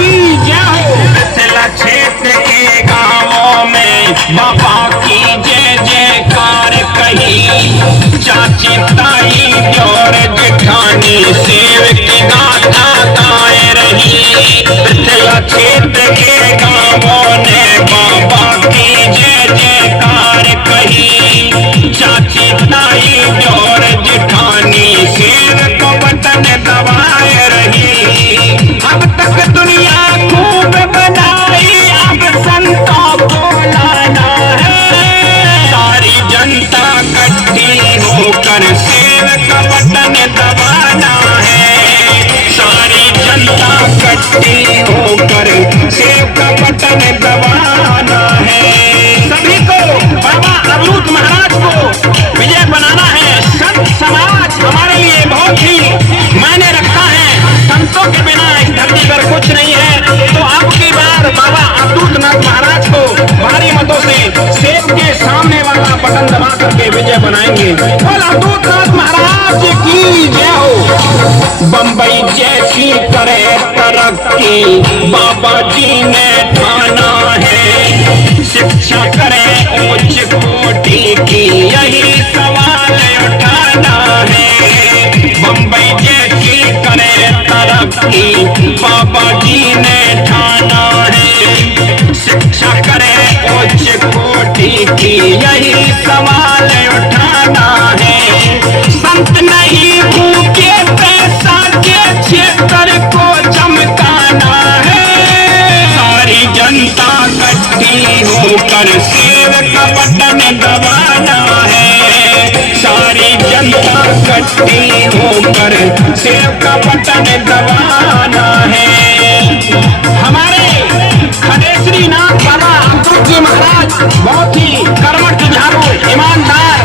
की जय हो। मिथिला क्षेत्र के गांवों में बाबा की जय जयकार कही, चाची ताई और जेठानी सेव की गाथा गाए रही। मिथिला क्षेत्र के गांवों ने बाबा की जय जयकार कही, चाची ताई और जेठानी सेव को बटन दबाए रही। अब तक दुनिया खूब बनाई, अब संतों को लाना है। सारी जनता इकट्ठी होकर सेव का बटन दबाना है। सारी जनता इकट्ठी होकर सेव का बटन दबाना है। सभी को बाबा अवधूत महाराज को विजय बनाना है। संत समाज हमारे लिए बहुत ही मायने रखता है। संतों के बिना इस धरती पर कुछ नहीं है। तो अब की बार बाबा अवधूत नाथ महाराज को भारी मतों से सेब के सामने वाला बटन दबा करके विजय बनाएंगे। और अवधूत नाथ महाराज की जय हो। बंबई जैसी करे तरक्की बाबा जी ने ठाना है। शिक्षा करे उच्च कोटि की यही सवाल उठाना है। बंबई जैसी करे तरक्की बाबा जी ने ठाना है। शिक्षा करे उच्च कोटि की यही सवाल उठाना है। संत नहीं भूखे पैसा के क्षेत्र को चमकाना है। सारी जनता इकट्ठी होकर सेव का बटन दबाना है। सारी जनता इकट्ठी होकर सेव का बटन दबाना है। हमारे खडेश्वरी नाथ बाबा अवधूत जी महाराज बहुत ही कर्मठ, जुझारू, ईमानदार,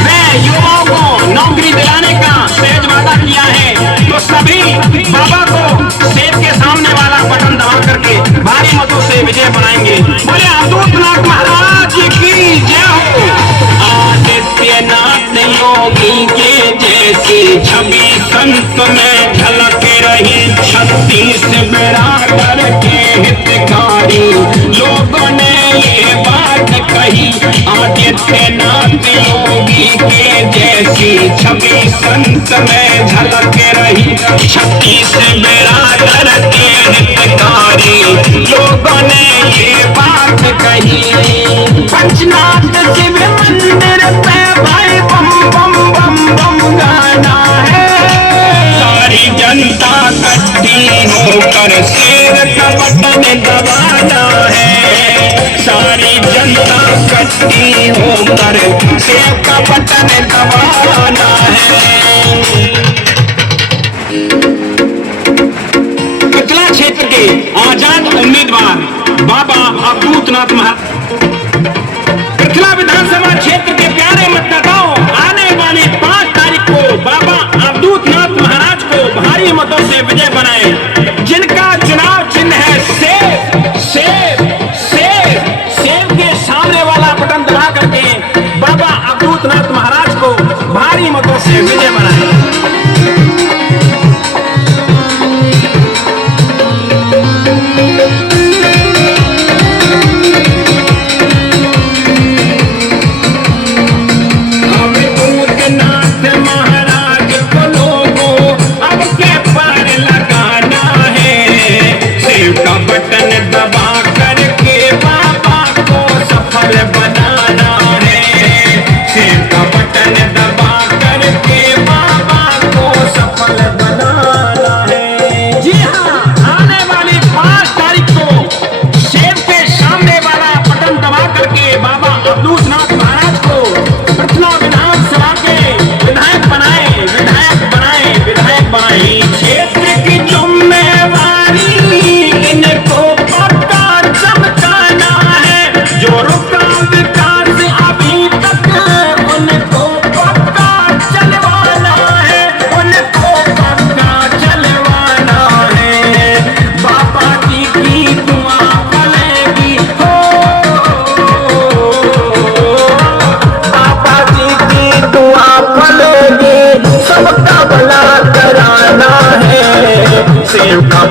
वे युवाओं को नौकरी दिलाने का सहज वादा किया है। तो सभी बाबा को सेब के सामने वाला बटन दबा करके भारी मतों से विजय बनाएंगे। बोले अवधूत नाथ महाराज की जय हो। आदित्यनाथ योगी के जैसी छवि संत में झलक रही। 36 बिरादर के हितकारी लोगों ने ये बात कही। आदित्यनाथ योगी के जैसी छवि संत में झलक रही। 36 बिरादर के हितकारी लोगों ने ये बात कही। पंचनाथ शिव मंदिर पे भाई बम बम बम बम गाना है। सारी जनता इकट्ठी होकर सेव का बटन दबाना है। सारी जनता इकट्ठी होकर सेव का बटन दबाना है। मिथिला क्षेत्र के आजाद उम्मीदवार बाबा अवधूत नाथ महाराज, मिथिला विधानसभा क्षेत्र के प्यारे मतदाताओं, आने वाली 5 तारीख को बाबा अवधूत नाथ महाराज को भारी मतों से विजय बनाए। जिनका चुनाव चिन्ह है सेब, सेब, सेब, सेब के सामने वाला बटन दबा करके बाबा अवधूत नाथ महाराज को भारी मतों से विजय बनाए। नाथ महाराज को लोगों अब के पार लगाना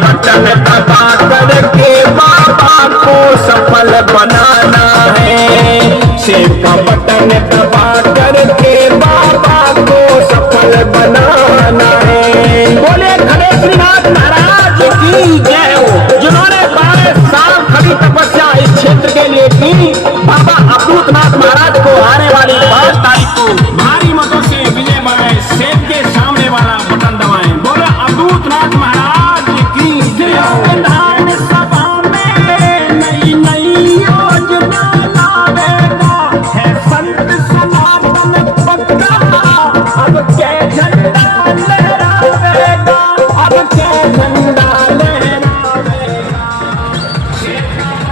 बटन दबा करके बाबा को सफल बनाना है। सेव का बटन दबा करके बाबा को सफल बनाना है। बोले खड़े श्रीनाथ महाराज की जय हो, जिन्होंने 12 साल खड़ी तपस्या इस क्षेत्र के लिए की।